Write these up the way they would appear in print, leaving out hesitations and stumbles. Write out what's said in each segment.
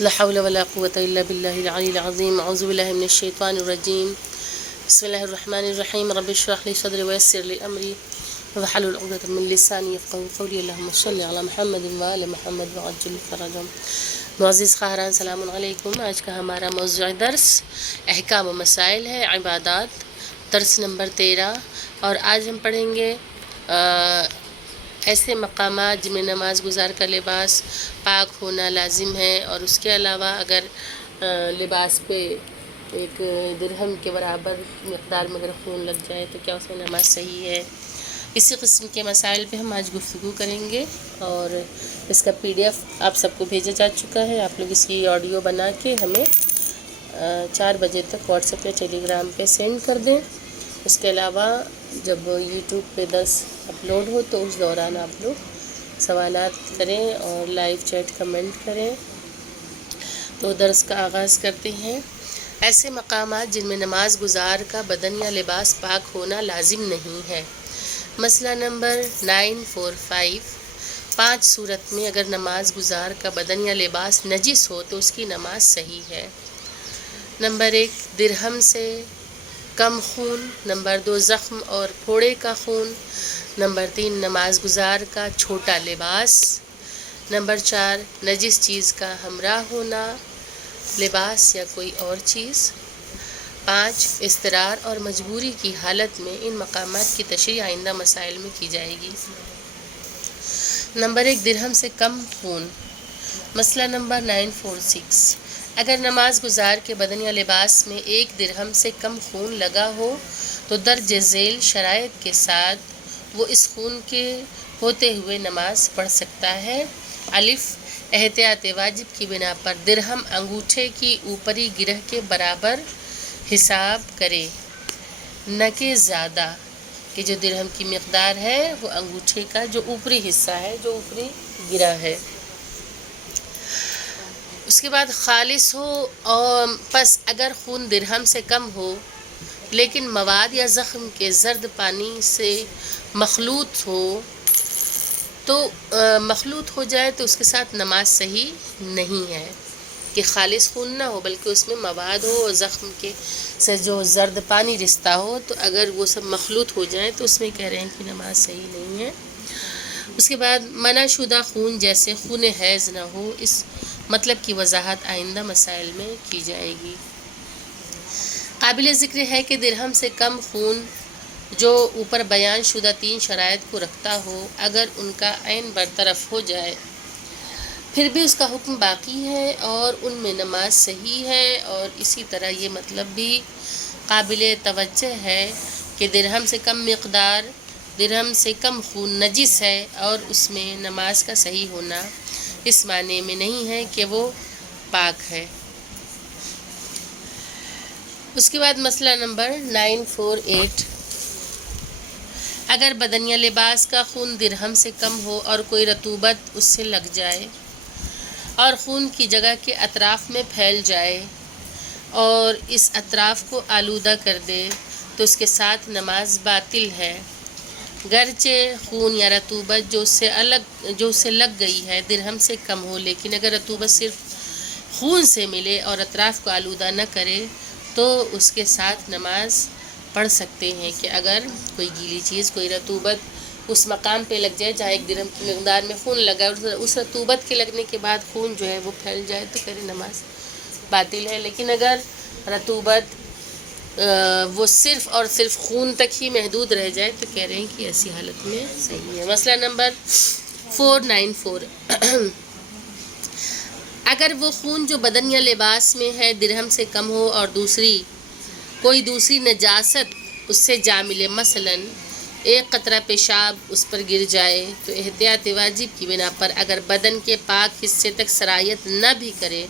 لا حول ولا قوة إلا بالله العلي العظيم. أعوذ بالله من الشيطان الرجيم. بسم الله الرحمن الرحيم. رب اشرح لي صدري ويسر لي أمري واحلل عقدة من لساني يفقهوا قولي. اللهم صل على محمد وآل محمد وعجل فرجهم. معزز خواہران سلام علیکم. آج کا ہمارا موضوع درس احکام و مسائل ہے، عبادات، درس نمبر 13. اور آج ہم پڑھیں گے ایسے مقامات جن میں نماز گزار کا لباس پاک ہونا لازم ہے، اور اس کے علاوہ اگر لباس پہ ایک درہم کے برابر مقدار میں اگر خون لگ جائے تو کیا اس میں نماز صحیح ہے. اسی قسم کے مسائل پہ ہم آج گفتگو کریں گے، اور اس کا PDF آپ سب کو بھیجا جا چکا ہے. آپ لوگ اس کی آڈیو بنا کے ہمیں 4 بجے تک واٹس ایپ یا ٹیلی گرام پہ سینڈ کر دیں. اس کے علاوہ جب یوٹیوب پہ 10 اپلوڈ ہو تو اس دوران آپ لوگ سوالات کریں اور لائیو چیٹ کمنٹ کریں. تو درس کا آغاز کرتے ہیں. ایسے مقامات جن میں نماز گزار کا بدن یا لباس پاک ہونا لازم نہیں ہے. مسئلہ نمبر 945. 5 صورت میں اگر نماز گزار کا بدن یا لباس نجس ہو تو اس کی نماز صحیح ہے. نمبر 1 درہم سے کم خون. نمبر 2 زخم اور پھوڑے کا خون. نمبر 3 نماز گزار کا چھوٹا لباس. نمبر 4 نجس چیز کا ہمراہ ہونا، لباس یا کوئی اور چیز. 5 اضطرار اور مجبوری کی حالت میں ان مقامات کی تشریح آئندہ مسائل میں کی جائے گی. نمبر 1 درہم سے کم خون. مسئلہ نمبر 946. اگر نماز گزار کے بدن یا لباس میں 1 درہم سے کم خون لگا ہو تو درج ذیل شرائط کے ساتھ وہ اس خون کے ہوتے ہوئے نماز پڑھ سکتا ہے. الف احتیاط واجب کی بنا پر درہم انگوٹھے کی اوپری گرہ کے برابر حساب کرے، نہ کہ زیادہ، کہ جو درہم کی مقدار ہے وہ انگوٹھے کا جو اوپری حصہ ہے، جو اوپری گرہ ہے. اس کے بعد خالص ہو. اور پس اگر خون درہم سے کم ہو لیکن مواد یا زخم کے زرد پانی سے مخلوط ہو جائے تو اس کے ساتھ نماز صحیح نہیں ہے. کہ خالص خون نہ ہو بلکہ اس میں مواد ہو اور زخم کے سے جو زرد پانی رشتہ ہو، تو اگر وہ سب مخلوط ہو جائیں تو اس میں کہہ رہے ہیں کہ نماز صحیح نہیں ہے. اس کے بعد منع شدہ خون جیسے خون حیض نہ ہو. اس مطلب کی وضاحت آئندہ مسائل میں کی جائے گی. قابل ذکر ہے کہ درہم سے کم خون جو اوپر بیان شدہ 3 شرائط کو رکھتا ہو، اگر ان کا عین برطرف ہو جائے پھر بھی اس کا حکم باقی ہے اور ان میں نماز صحیح ہے. اور اسی طرح یہ مطلب بھی قابل توجہ ہے کہ درہم سے کم مقدار، درہم سے کم خون نجس ہے اور اس میں نماز کا صحیح ہونا اس معنی میں نہیں ہے کہ وہ پاک ہے. اس کے بعد مسئلہ نمبر 948. اگر بدن یا لباس کا خون درہم سے کم ہو اور کوئی رطوبت اس سے لگ جائے اور خون کی جگہ کے اطراف میں پھیل جائے اور اس اطراف کو آلودہ کر دے تو اس کے ساتھ نماز باطل ہے. گرچہ خون یا رطوبت جو اس سے لگ گئی ہے درہم سے کم ہو، لیکن اگر رطوبت صرف خون سے ملے اور اطراف کو آلودہ نہ کرے تو اس کے ساتھ نماز پڑھ سکتے ہیں. کہ اگر کوئی گیلی چیز، کوئی رطوبت اس مقام پہ لگ جائے جہاں 1 درہم کی مقدار میں خون لگا ہے، اس رطوبت کے لگنے کے بعد خون جو ہے وہ پھیل جائے تو کہہ رہے نماز باطل ہے. لیکن اگر رطوبت وہ صرف اور صرف خون تک ہی محدود رہ جائے تو کہہ رہے ہیں کہ ایسی حالت میں صحیح ہے. مسئلہ نمبر 494. اگر وہ خون جو بدن یا لباس میں ہے درہم سے کم ہو اور کوئی دوسری نجاست اس سے جا ملے، مثلا 1 قطرہ پیشاب اس پر گر جائے، تو احتیاط واجب کی بنا پر اگر بدن کے پاک حصے تک سرایت نہ بھی کرے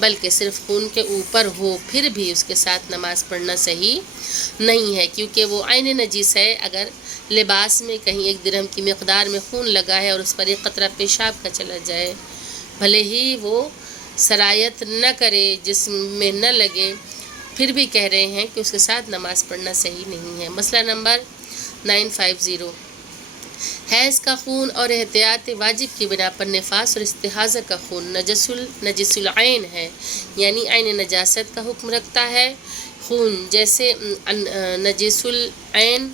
بلکہ صرف خون کے اوپر ہو پھر بھی اس کے ساتھ نماز پڑھنا صحیح نہیں ہے، کیونکہ وہ عین نجس ہے. اگر لباس میں کہیں 1 درہم کی مقدار میں خون لگا ہے اور اس پر 1 قطرہ پیشاب کا چلا جائے، بھلے ہی وہ سرایت نہ کرے، جسم میں نہ لگے، پھر بھی کہہ رہے ہیں کہ اس کے ساتھ نماز پڑھنا صحیح نہیں ہے. مسئلہ نمبر 950. حیض کا خون اور احتیاط واجب کی بنا پر نفاس اور استحاضہ کا خون نجس العین ہے، یعنی عین نجاست کا حکم رکھتا ہے۔ خون جیسے نجس العین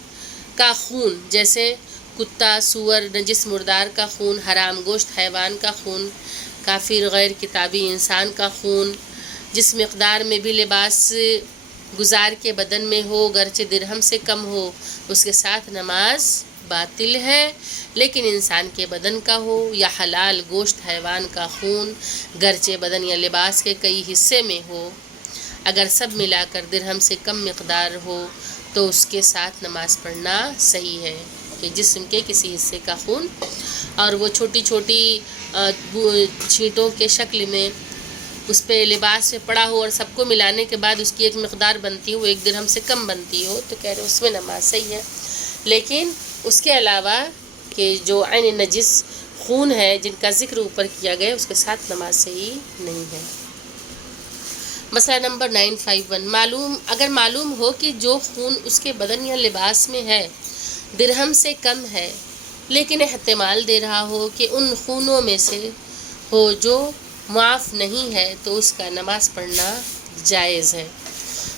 کا خون جیسے کتا، سور، نجس مردار کا خون، حرام گوشت حیوان کا خون، کافر غیر کتابی انسان کا خون جس مقدار میں بھی لباس گزار کے بدن میں ہو گرچہ درہم سے کم ہو، اس کے ساتھ نماز باطل ہے، لیکن انسان کے بدن کا ہو یا حلال گوشت حیوان کا خون گرچہ بدن یا لباس کے کئی حصے میں ہو، اگر سب ملا کر درہم سے کم مقدار ہو تو اس کے ساتھ نماز پڑھنا صحیح ہے کہ جسم کے کسی حصے کا خون اور وہ چھوٹی چھوٹی چھینٹوں کے شکل میں اس پہ لباس پہ پڑا ہو اور سب کو ملانے کے بعد اس کی ایک مقدار بنتی ہو، ایک درہم سے کم بنتی ہو، تو کہہ رہے اس میں نماز صحیح ہے۔ لیکن اس کے علاوہ کہ جو عین نجس خون ہے جن کا ذکر اوپر کیا گیا اس کے ساتھ نماز صحیح نہیں ہے۔ مسئلہ نمبر 951، اگر معلوم ہو کہ جو خون اس کے بدن یا لباس میں ہے درہم سے کم ہے، لیکن احتمال دے رہا ہو کہ ان خونوں میں سے ہو جو معاف نہیں ہے تو اس کا نماز پڑھنا جائز ہے۔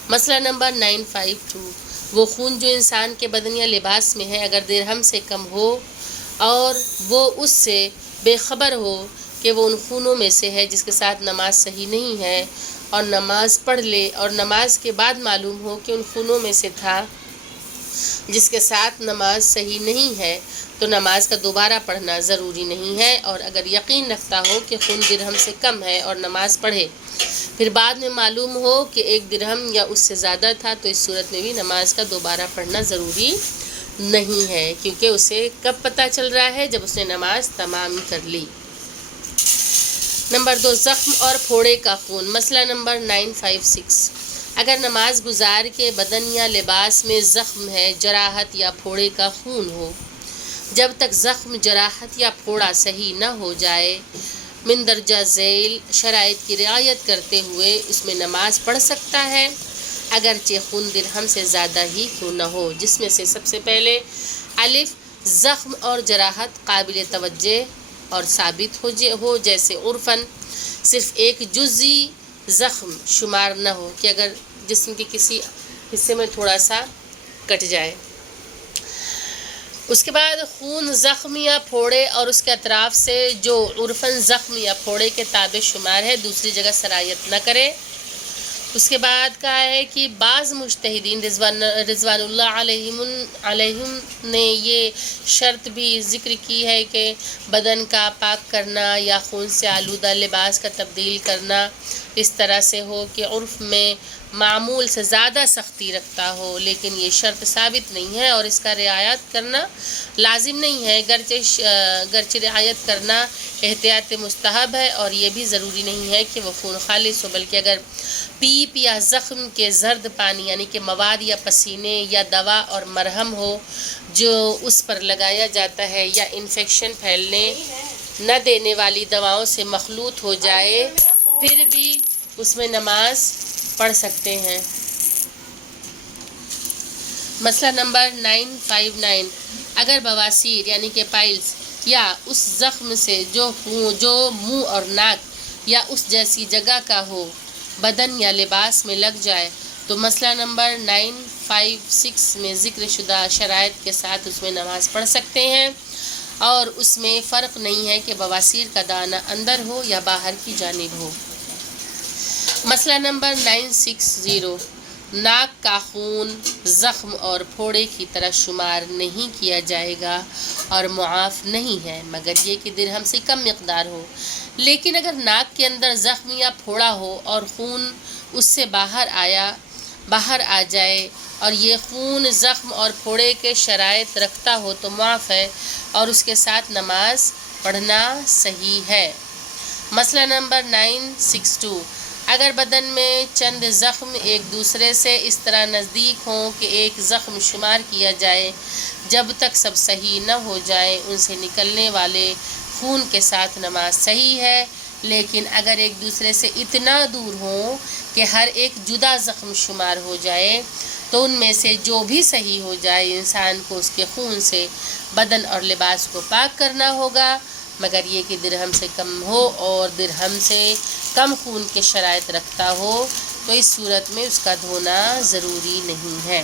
مسئلہ نمبر 952، وہ خون جو انسان کے بدن یا لباس میں ہے اگر درہم سے کم ہو اور وہ اس سے بے خبر ہو کہ وہ ان خونوں میں سے ہے جس کے ساتھ نماز صحیح نہیں ہے اور نماز پڑھ لے، اور نماز کے بعد معلوم ہو کہ ان خونوں میں سے تھا جس کے ساتھ نماز صحیح نہیں ہے تو نماز کا دوبارہ پڑھنا ضروری نہیں ہے، اور اگر یقین رکھتا ہو کہ خون درہم سے کم ہے اور نماز پڑھے پھر بعد میں معلوم ہو کہ ایک درہم یا اس سے زیادہ تھا تو اس صورت میں بھی نماز کا دوبارہ پڑھنا ضروری نہیں ہے، کیونکہ اسے کب پتہ چل رہا ہے؟ جب اس نے نماز تمام کر لی۔ نمبر 2، زخم اور پھوڑے کا خون۔ مسئلہ نمبر 956، اگر نماز گزار کے بدن یا لباس میں زخم ہے، جراحت یا پھوڑے کا خون ہو، جب تک زخم، جراحت یا پھوڑا صحیح نہ ہو جائے مندرجہ ذیل شرائط کی رعایت کرتے ہوئے اس میں نماز پڑھ سکتا ہے، اگرچہ خون درہم سے زیادہ ہی کیوں نہ ہو، جس میں سے سب سے پہلے الف، زخم اور جراحت قابل توجہ اور ثابت ہو جیسے عرفاً صرف ایک جزئی زخم شمار نہ ہو کہ اگر جسم کے کسی حصے میں تھوڑا سا کٹ جائے۔ اس کے بعد خون زخم یا پھوڑے اور اس کے اطراف سے جو عرفاً زخم یا پھوڑے کے تابع شمار ہے دوسری جگہ سرایت نہ کرے۔ اس کے بعد کہا ہے کہ بعض مجتہدین رضوان اللہ علیہم نے یہ شرط بھی ذکر کی ہے کہ بدن کا پاک کرنا یا خون سے آلودہ لباس کا تبدیل کرنا اس طرح سے ہو کہ عرف میں معمول سے زیادہ سختی رکھتا ہو، لیکن یہ شرط ثابت نہیں ہے اور اس کا رعایت کرنا لازم نہیں ہے، گرچہ رعایت کرنا احتیاط مستحب ہے، اور یہ بھی ضروری نہیں ہے کہ وہ خون خالص ہو، بلکہ اگر پیپ یا زخم کے زرد پانی یعنی کہ مواد یا پسینے یا دوا اور مرہم ہو جو اس پر لگایا جاتا ہے یا انفیکشن پھیلنے نہ دینے والی دواؤں سے مخلوط ہو جائے پھر بھی اس میں نماز پڑھ سکتے ہیں۔ مسئلہ نمبر 959، اگر بواسیر یعنی کہ پائلز یا اس زخم سے جو منہ اور ناک یا اس جیسی جگہ کا ہو بدن یا لباس میں لگ جائے تو مسئلہ نمبر 956 میں ذکر شدہ شرائط کے ساتھ اس میں نماز پڑھ سکتے ہیں، اور اس میں فرق نہیں ہے کہ بواسیر کا دانہ اندر ہو یا باہر کی جانب ہو۔ مسئلہ نمبر 960، ناک کا خون زخم اور پھوڑے کی طرح شمار نہیں کیا جائے گا اور معاف نہیں ہے مگر یہ کہ درہم سے کم مقدار ہو، لیکن اگر ناک کے اندر زخم یا پھوڑا ہو اور خون اس سے باہر آ جائے اور یہ خون زخم اور پھوڑے کے شرائط رکھتا ہو تو معاف ہے اور اس کے ساتھ نماز پڑھنا صحیح ہے۔ مسئلہ نمبر 962، اگر بدن میں چند زخم ایک دوسرے سے اس طرح نزدیک ہوں کہ ایک زخم شمار کیا جائے جب تک سب صحیح نہ ہو جائے ان سے نکلنے والے خون کے ساتھ نماز صحیح ہے، لیکن اگر ایک دوسرے سے اتنا دور ہوں کہ ہر ایک جدا زخم شمار ہو جائے تو ان میں سے جو بھی صحیح ہو جائے انسان کو اس کے خون سے بدن اور لباس کو پاک کرنا ہوگا، مگر یہ کہ درہم سے کم ہو اور درہم سے کم خون کے شرائط رکھتا ہو تو اس صورت میں اس کا دھونا ضروری نہیں ہے۔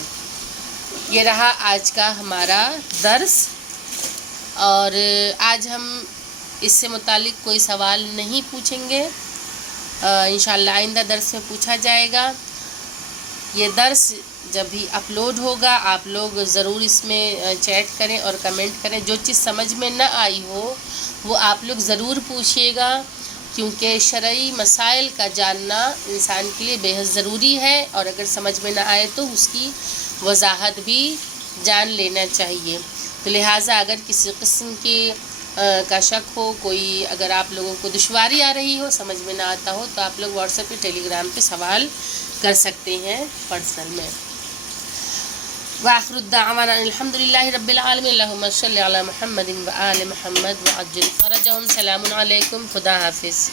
یہ رہا آج کا ہمارا درس، اور آج ہم اس سے متعلق کوئی سوال نہیں پوچھیں گے، انشاءاللہ آئندہ درس میں پوچھا جائے گا۔ یہ درس جب بھی اپلوڈ ہوگا آپ لوگ ضرور اس میں چیٹ کریں اور کمنٹ کریں، جو چیز سمجھ میں نہ آئی ہو وہ آپ لوگ ضرور پوچھیے گا، کیونکہ شرعی مسائل کا جاننا انسان کے لیے بے حد ضروری ہے، اور اگر سمجھ میں نہ آئے تو اس کی وضاحت بھی جان لینا چاہیے۔ تو لہٰذا اگر کسی قسم کی کا شک ہو، کوئی اگر آپ لوگوں کو دشواری آ رہی ہو، سمجھ میں نہ آتا ہو، تو آپ لوگ واٹس ایپ پہ ٹیلی گرام پہ سوال کر سکتے ہیں پرسنل میں۔ وآخر الدعوانا الحمدللہ رب العالمین، اللہم صلی علی محمد وآل محمد وعجل فرجہم۔ سلام علیکم، خدا حافظ۔